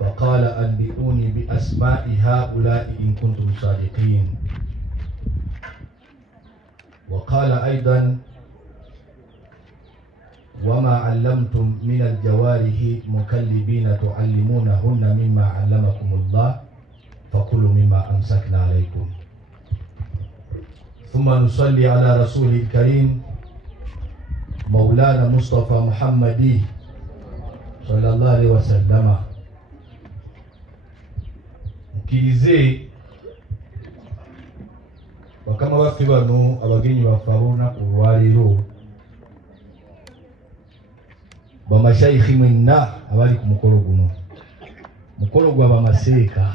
فقال أنبئوني بأسماء هؤلاء إن كنتم صادقين. وقال أيضا وما علمتم من الجوارح مكلبين تعلمونهن مما علمكم الله فكلوا مما أمسكنا عليكم. ثم نصلي على رسول الكريم مولانا مصطفى محمد صلى الله عليه وسلم. Mkirize wakama baffe bano abagenyi baffe ab'olunaku olwaleero bamashayikhi mwenna abali ku mukolo guno, mukolo gwa bamaseeka,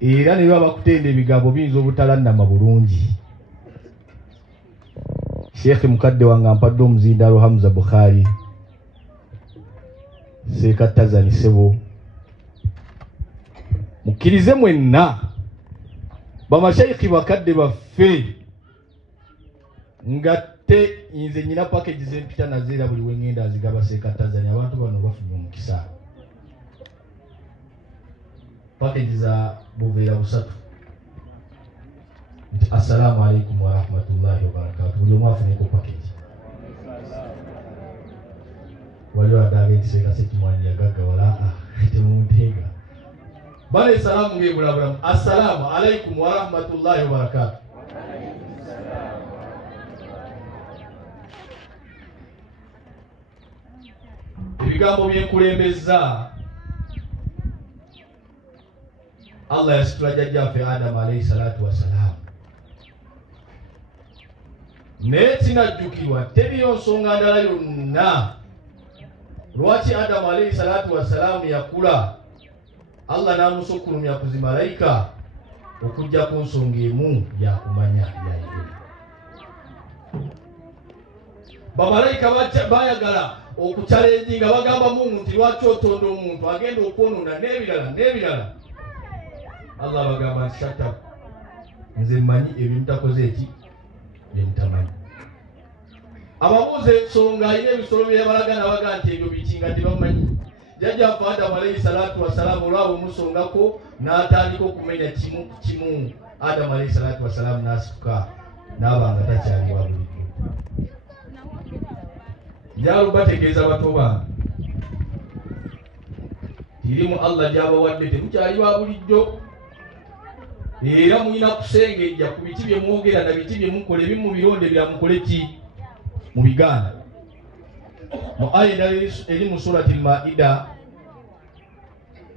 era ne baba bakutenda ebigambo biyinza obutalannama bulungi. Sheikh mukadde wange ampadde omuzindalo Hamza Bukhari Seeka Tazani Sebo, mukkirize mwenna bamashayikhi bakadde baffe ngatte nze nyina package z'empita nazeera buli wengenda azigaba Seeka Tazani. Abantu bano bafunye omukisa, package za buveera busatu. Assalamu alaikum wa rahmatullahi wa barakatuh. Buli omu afuneko package. Waliwo addaala Seeka Sekimwanyi yagaggawala temumuteega. Bale salamu ng'ebulabulamu. Assalamu alaikum wa rahmatullahi wa barakatuh. Ebigambo byenkulembeza Allah yasitula jjajjaffe Adamu alayhi salatu wassalam. Naye kinajjukirwa teriyo nsonga ndala yonna lwaki Adamu alayhi salatu wassalam yakula Allah n'amusukkulumya ku zimalayika okujja ku nsonga emu yakumanya yayiwe. Bamalayika bayagala okuchallenge nga bagamba Mungu nti lwaki otonda omuntu agenda okwonona n'ebirala. Allah bagamba nti shut up, nze mmanyi ebintu takoze eki byemutamanyi. Ababuuza ensonga ayina ebisolo byebalagana baga nti ebyo bikinga tebamanyi. Jjajjaffe Adamu alayhi salatu wassalam olwabo omusongako n'atandika okumenya kimu. Adamu alayhi salatu wassalam n'asituka n'abanga takyali wa bulijjo. Njalo bategeeza bato bange irimu Allah gyabawadde temukyali wa bulijjo, era muyina kusengejja ku biti bye mwogera na biti bye mukola ebimu bironde bya mukole ki mu bigaana. Mu aya eri mu surati al-Maida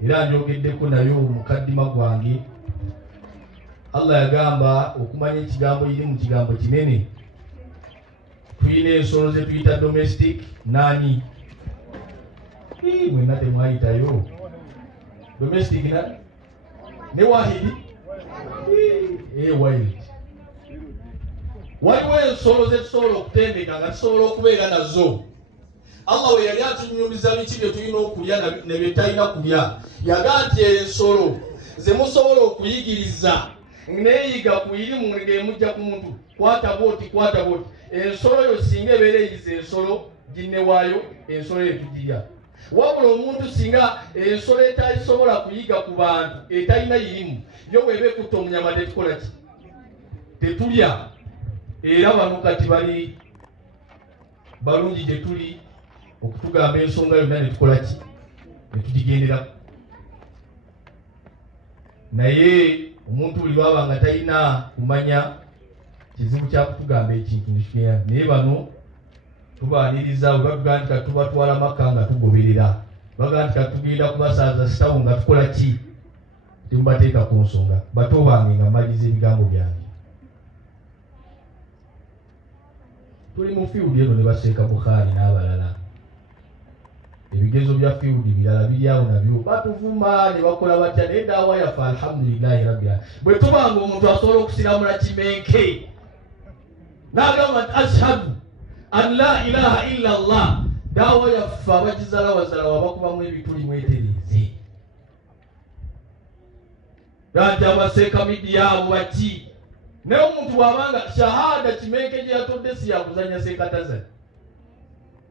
era njogeddeko nayo mukaddima gwange. Allah yagamba okumanya ekigambo iri mu kigambo kinene. Tuyina ensolo ze tuyita domestic nani mwena temwayitayo domestic ne wahidi wild. Waliwo ensolo ze tusobola okutendeka nga tusobola okubeera nazo. Allah we yali atunyumiza biki bye tulina okulya ne bye talina kulya. Yaga nti ensolo ze musobola okuyigiriza neeyiga ku irimu ng'emujja ku muntu kwata bwoti. Ensolo yo singa ebeera eyiza ensolo ginne waayo ensolo etugirya. Wabula omuntu singa ensolo etasobola kuyiga ku bantu etalina irimu yo bw'eba ekutta omunyama tetukola ki? Tetulya. Era bano kati bali balungi gye tuli okutugamba ensonga yonna ne tukola ki? Ne tugigendera. Naye omuntu buli bwaba nga talina kumanya kizibu kya kutugamba ekintu nekigenda. Naye bano tubaaniriza bwe batugamba nti katubatwala maka nga tugoberera, bagamba nti katugenda kubasaaza sitawo nga tukola ki? Temubateeka ku nsonga. Bato bange nga mmaliriza ebigambo byange. Tuli mu field eno ne baseeka Bukhari n'abalala. Ebigezo bya field birala biri awo nabyo batuvuma ne bakola batya, naye daawa yaffe alhamdulillahi rabbil alamin. Bwe tubanga omuntu asobola okusiramula kimenke n'agamba nti ashhadu an la ilaha illa Allah, daawa yaffe abagizalawazalawa bakubamu ebituli mwetereze. Nti abaseeka midiya abo baki? Naye omuntu bw'abanga shahada kimenke gye yatodde si yakuzanya Seeka Tazani.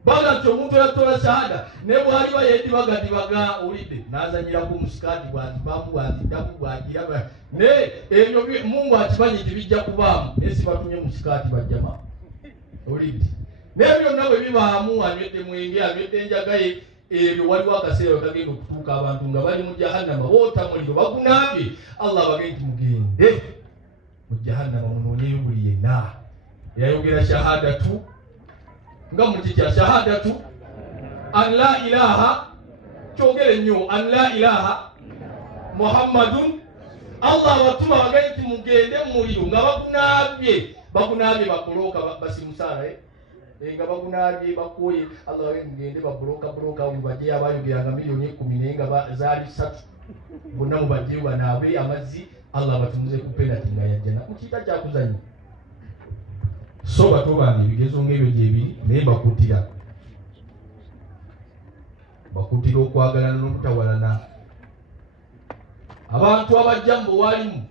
Baga omuntu yatola shahada ne bwali bayedi bagadibaga ulide nazanyira ku musikati bwanti bamu bwanti damu bwagira ne ebyo Mungu akimanyi kibijja kubaamu esi batunye musikati bajjama ulide nebyo nawe bibaamu anywedde mwenge anywedde njagaye ebyo waliwo akaseera kagenda okutuuka abantu nga bali mu jahannama boota muliro bagunambye Allah bagenti mugende mu jahannama munoonyeyo buli yenna yayogera shahadatu nga mukitya shahadatu an la ilaha kyogere nnyo an la ilaha Muhammadun Allah watuma bagenti mugende muliro nga bagunambye bakoloka basimusala nga bagunambye bakoye Allah bagenti mugende baboloka ubajje abayogeranga miliyoni 10 nga zaali 3 bonna mubajje banaabe amazzi Allah batumuze ku penalty nga yajjana kukita kyakuzannya so batobanga ebigezo ng'ebyo gyebiri naye bakutira okwagalana n'obutawalana abantu abajja mu buwalimu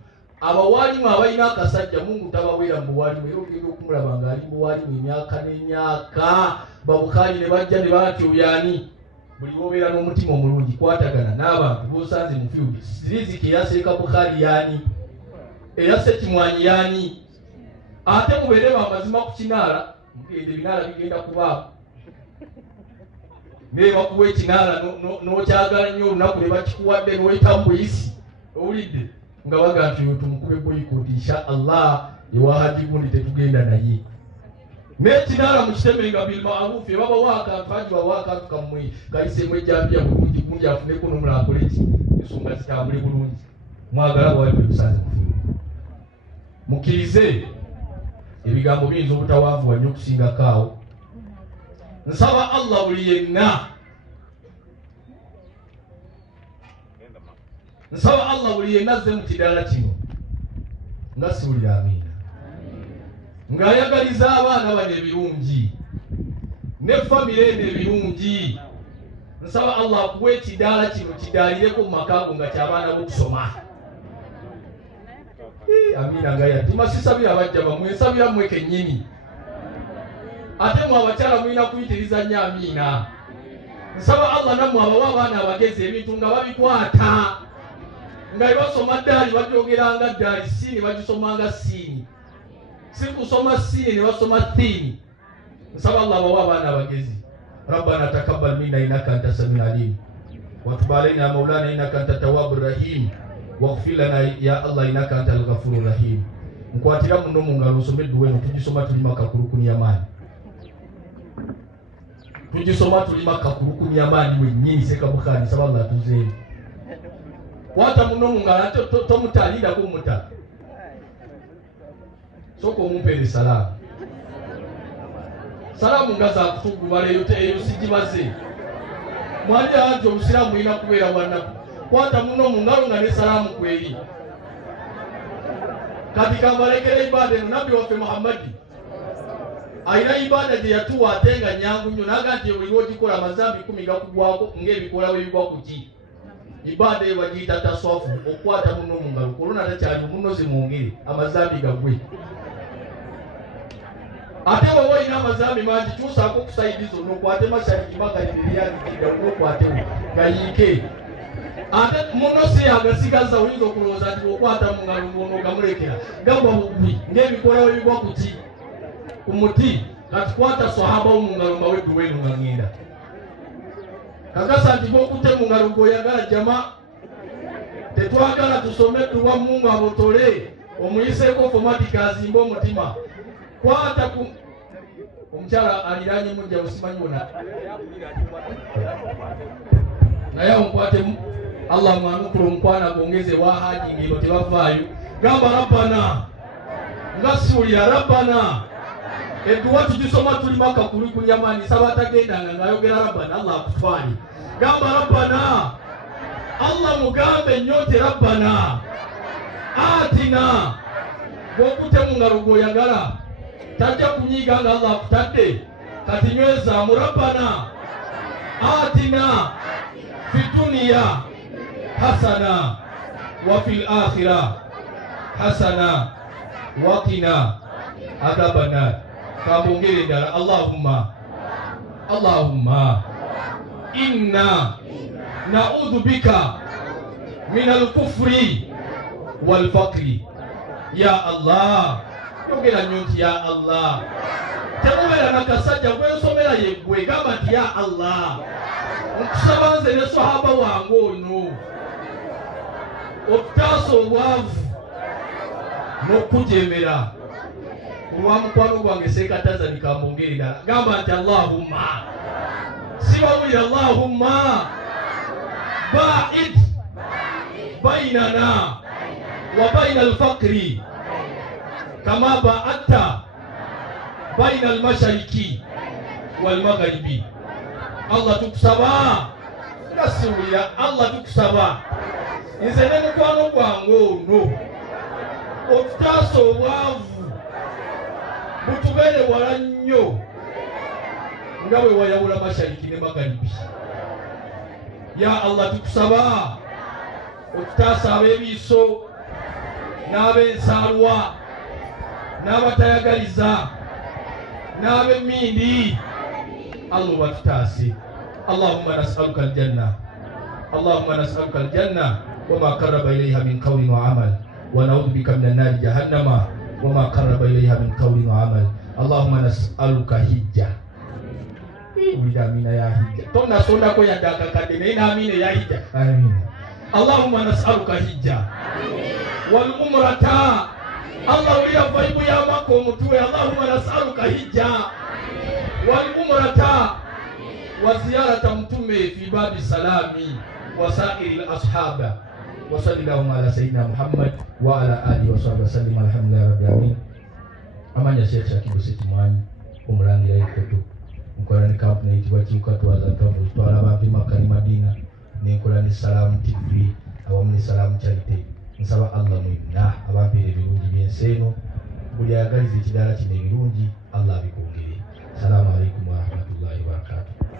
abawalimu abalina akasajja Mungu tabaweera mu buwalimu era ogenda okumulaba ng'ali mu buwalimu emyaka n'emyaka babukali ne bajja ne batyo yani buli wobeera n'omutima omulungi kwatagana n'abantu b'osanze mu field riziki eyaseeka bukali yani eyase kimwanyi yani ate mubeere bamazima ku kinaala mugende binaala bigenda kubaawo naye bakuwa ekinaala n'okyagala nnyo olunaku ne bakikuwadde n'oyita mbuyisi owulidde nga baga nti oyo tumukube boyikooti insha Allah ewahaji gundi tetugenda naye n'ekinaala mukitemenga bilmaarufu ebabawo akantu agibawo akantu kammwe kayisemu ejjambiya bulungi gundi afuneko n'omulakole ki ensonga zitambule bulungi mwagala bawali bwetusanze mukkirize ebigambo biyinza obutawanvuwa nnyo okusingako awo nsaba Allah buli yenna azze mu kidaala kino nga siwulira amiina ng'ayagaliza abaana bano ebirungi ne famire eno ebirungi nsaba Allah akuwa ekidaala kino kidaalireko mu maka go nga ky'abaana b'okusoma amiina ngaya timasisabira abajja bamwe nsabira mmwe kennyini ate mwe abakyala mulina kuyitiriza nnyo amiina nsaba Allah nammwe abawa abaana abagezi ebintu nga babikwata nga basoma ddaali bagyogeranga ddaali siini bagisomanga siini si kusoma siini ne basoma thiini nsaba Allah abawa abaana abagezi rabbana takabbal minna innaka anta samiul alim wa tub alaina maulana innaka anta tawwabur rahim waghfir lana ya Allah innaka antal ghafurur rahim nkwatira muno mu ngalo someddu weno tugisoma tulima kakulukuni amaani tugisoma tulima kakulukuni amaani wennyini sekabukani saba Allah tuzeeni kwata muno mu ngalo tomutalira kumuta soko omumpere salamu ngaza kutugubala eyo sigibaze mwali anti omusiraamu ina kubeera wannaku kwata muno mu ngalo nga ne salamu kweri kati kambalekera ibada eno nabbi waffe Muhammadi ayina ibada gye yatuwa ate nga nyangu nnyo naga nti waliwo gikola amazambi 10 gakugwako ng'ebikola bwebigwa ku ki ibada eyo bagiyita taswafu okukwata muno mu ngalo kolona takyali munozi mwongere amazambi gagwe ate bwe walina amazambi mangi kyusaako okusaidizo nokwate mashariki magalibiriyagikidda nokwatewo gayiike ate muno si agasigaza oyinza okulowooza nti okwata mu ngalo ng'onogamulekera gagwa bugwi ng'ebikola bwebigwa ku ki ku muti kati kwata sahaba wo mu ngalo mbaweddu wenu nga ngenda kakasa nti bw'okutte mu ngalo ng'oyagala jama tetwagala tusome tuwa Mungu abotole omuyiseeko fomatika azimba omutima kwata ku omukyala aliranye mujja busimanyi wona naye omukwatemu Allah mwanukula omukwana gongeze wahaji ngeno tebavaayo gamba rabbana nga siwulira rabbana edduwa tugisoma tulima kakulukuni amaani saba atagendanga ng'ayogera rabbana Allah akutwale gamba rabbana Allah mugambe nyote rabbana atina bw'okutte mu ngalo gw'oyagala tajja kunyiiga nga Allah akutadde kati nyweza mu rabbana atina fi dunya hasana wa fil akhirah hasana wa qina adhaban nar. Kabongere ndala Allahumma Allahumma inna na'udhu bika min al-kufri wal faqri. Ya Allah, yogera nyonti ya Allah. Temubera nakasajja gwensomera yeggwe gamba nti ya Allah, nkusaba nze ne sahaba wange ono okutaasa obwavu n'okujemera olwa mukwano gwange Seekataza Nikambongere ddala. Gamba nti Allahumma, sibawulira Allahumma ba'id bainana wa baina al-faqri kama ba'adta baina al-mashariqi wal magharibi. Allah tukusaba, nasiwulira Allah tukusaba nze ne mukwano gwange ono okutaasa obwavu butubeere wala nnyo nga bwe wayawula mashariki ne magharibi. Ya Allah tukusaba okutaasa ab'ebiiso n'ab'ensaalwa n'abatayagaliza n'ab'emmindi. Allah watutaase. Allahumma nas'aluka al-janna, Allahumma nas'aluka al-janna wama qarraba ilayha min qawlin wa amal, wa na'udhu bika min an-nar jahannama wama qarraba ilayha min qawlin wa amal. Allahumma nas'aluka hijja. Amina ya hijja. Tonna sonda ko yadda kakade ne na amina ya hijja. Amin. Allahumma nas'aluka hijja. Wal umrata. Allah uliya vaibu ya mako mtuwe. Allahumma nas'aluka hijja. Wal umrata. Wa ziyarata mtume fi babi salami wa sa'iri al-ashaba. Wa sallallahu ala sayyidina Muhammad wa ala alihi wa sahbihi sallam. Alhamdulillah rabbil alamin. Amanya Sheikh Shakibu Setimwanyi omulangira ikoto nkola ni kampuni yitibwa Kikwatwaza Travel twala abantu Makka ne Madina nenkola ni Salam TV awamu ne Salam Charity. Nsaba Allah mwina abampere ebirungi by'ensi eno buli ayagaliza ekidala kino ebirungi Allah